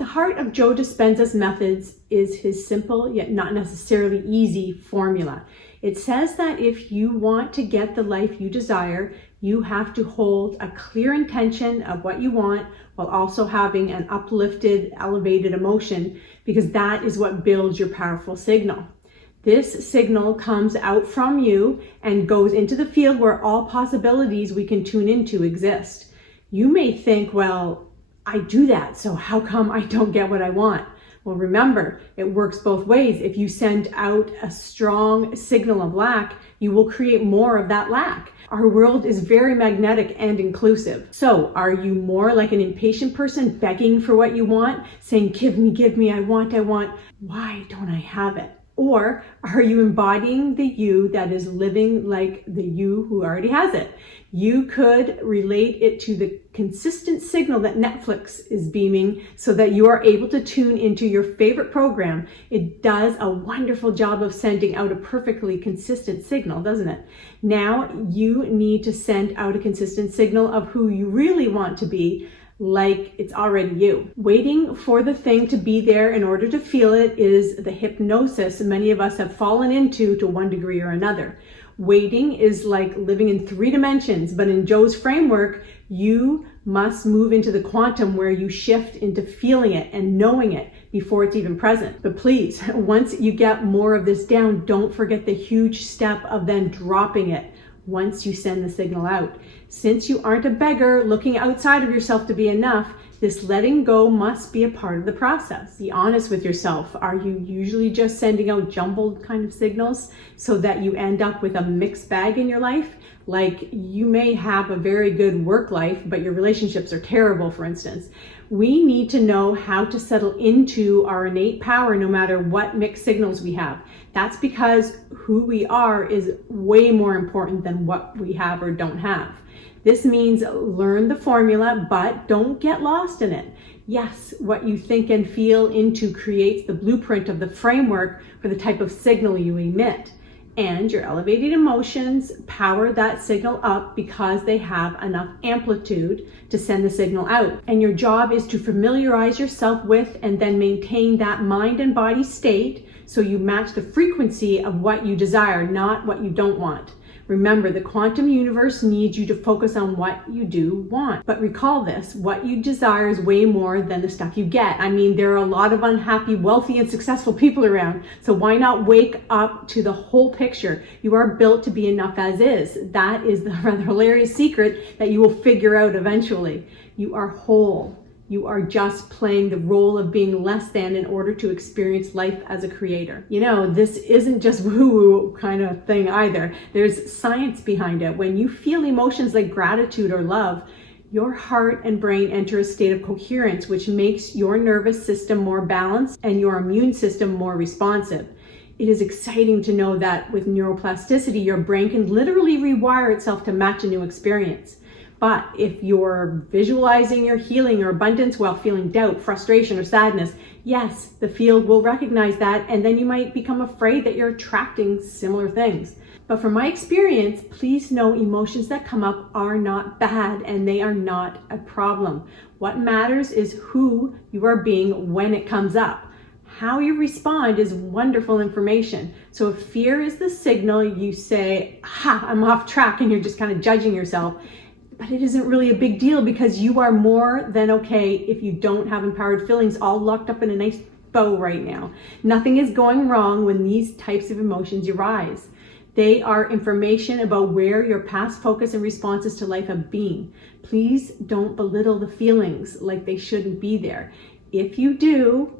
the heart of Joe Dispenza's methods is his simple yet not necessarily easy formula. It says that if you want to get the life you desire, you have to hold a clear intention of what you want while also having an uplifted, elevated emotion, because that is what builds your powerful signal. This signal comes out from you and goes into the field where all possibilities we can tune into exist. You may think, well, I do that, so how come I don't get what I want? Well, remember, it works both ways. If you send out a strong signal of lack, you will create more of that lack. Our world is very magnetic and inclusive. So, are you more like an impatient person begging for what you want, saying, give me, I want, why don't I have it? Or are you embodying the you that is living like the you who already has it? You could relate it to the consistent signal that Netflix is beaming so that you are able to tune into your favorite program. It does a wonderful job of sending out a perfectly consistent signal, doesn't it? Now you need to send out a consistent signal of who you really want to be, like it's already you. Waiting for the thing to be there in order to feel it is the hypnosis many of us have fallen into to one degree or another. Waiting is like living in 3 dimensions, but in Joe's framework, you must move into the quantum where you shift into feeling it and knowing it before it's even present. But please, once you get more of this down, don't forget the huge step of then dropping it once you send the signal out. Since you aren't a beggar looking outside of yourself to be enough, this letting go must be a part of the process. Be honest with yourself. Are you usually just sending out jumbled kind of signals so that you end up with a mixed bag in your life? Like you may have a very good work life, but your relationships are terrible, for instance. We need to know how to settle into our innate power no matter what mixed signals we have. That's because who we are is way more important than what we have or don't have. This means learn the formula, but don't get lost in it. Yes, what you think and feel into creates the blueprint of the framework for the type of signal you emit. And your elevated emotions power that signal up because they have enough amplitude to send the signal out. And your job is to familiarize yourself with and then maintain that mind and body state so you match the frequency of what you desire, not what you don't want. Remember, the quantum universe needs you to focus on what you do want. But recall this, what you desire is way more than the stuff you get. I mean, there are a lot of unhappy, wealthy, and successful people around. So why not wake up to the whole picture? You are built to be enough as is. That is the rather hilarious secret that you will figure out eventually. You are whole. You are just playing the role of being less than in order to experience life as a creator. You know, this isn't just woo-woo kind of thing either. There's science behind it. When you feel emotions like gratitude or love, your heart and brain enter a state of coherence, which makes your nervous system more balanced and your immune system more responsive. It is exciting to know that with neuroplasticity, your brain can literally rewire itself to match a new experience. But if you're visualizing your healing or abundance while feeling doubt, frustration, or sadness, yes, the field will recognize that, and then you might become afraid that you're attracting similar things. But from my experience, please know emotions that come up are not bad and they are not a problem. What matters is who you are being when it comes up. How you respond is wonderful information. So if fear is the signal, you say, ha, I'm off track, and you're just kind of judging yourself. But it isn't really a big deal because you are more than okay if you don't have empowered feelings all locked up in a nice bow right now. Nothing is going wrong when these types of emotions arise. They are information about where your past focus and responses to life have been. Please don't belittle the feelings like they shouldn't be there. If you do,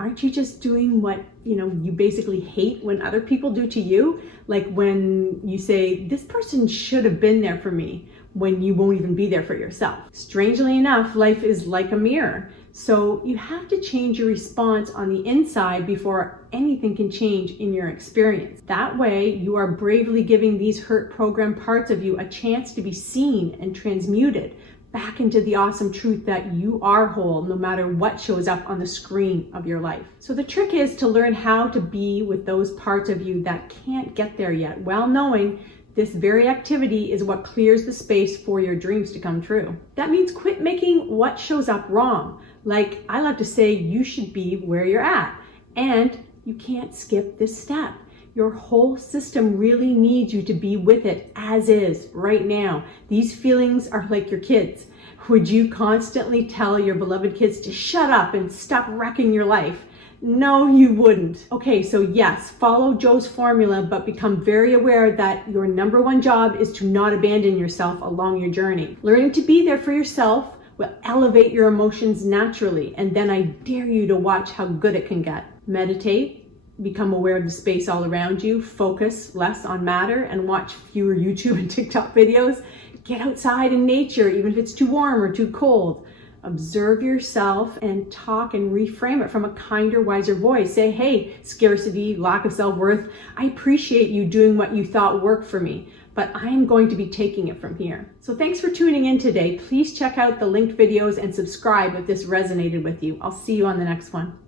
aren't you just doing what you basically hate when other people do to you? Like when you say, this person should have been there for me, when you won't even be there for yourself. Strangely enough, life is like a mirror. So you have to change your response on the inside before anything can change in your experience. That way, you are bravely giving these hurt program parts of you a chance to be seen and transmuted back into the awesome truth that you are whole no matter what shows up on the screen of your life. So the trick is to learn how to be with those parts of you that can't get there yet, while knowing this very activity is what clears the space for your dreams to come true. That means quit making what shows up wrong. Like I love to say, you should be where you're at, and you can't skip this step. Your whole system really needs you to be with it as is right now. These feelings are like your kids. Would you constantly tell your beloved kids to shut up and stop wrecking your life? No, you wouldn't. Okay, so yes, follow Joe's formula, but become very aware that your number one job is to not abandon yourself along your journey. Learning to be there for yourself will elevate your emotions naturally, and then I dare you to watch how good it can get. Meditate, become aware of the space all around you, focus less on matter, and watch fewer YouTube and TikTok videos. Get outside in nature, even if it's too warm or too cold. Observe yourself and talk and reframe it from a kinder, wiser voice. Say, hey, scarcity, lack of self-worth, I appreciate you doing what you thought worked for me, but I am going to be taking it from here. So thanks for tuning in today. Please check out the linked videos and subscribe if this resonated with you. I'll see you on the next one.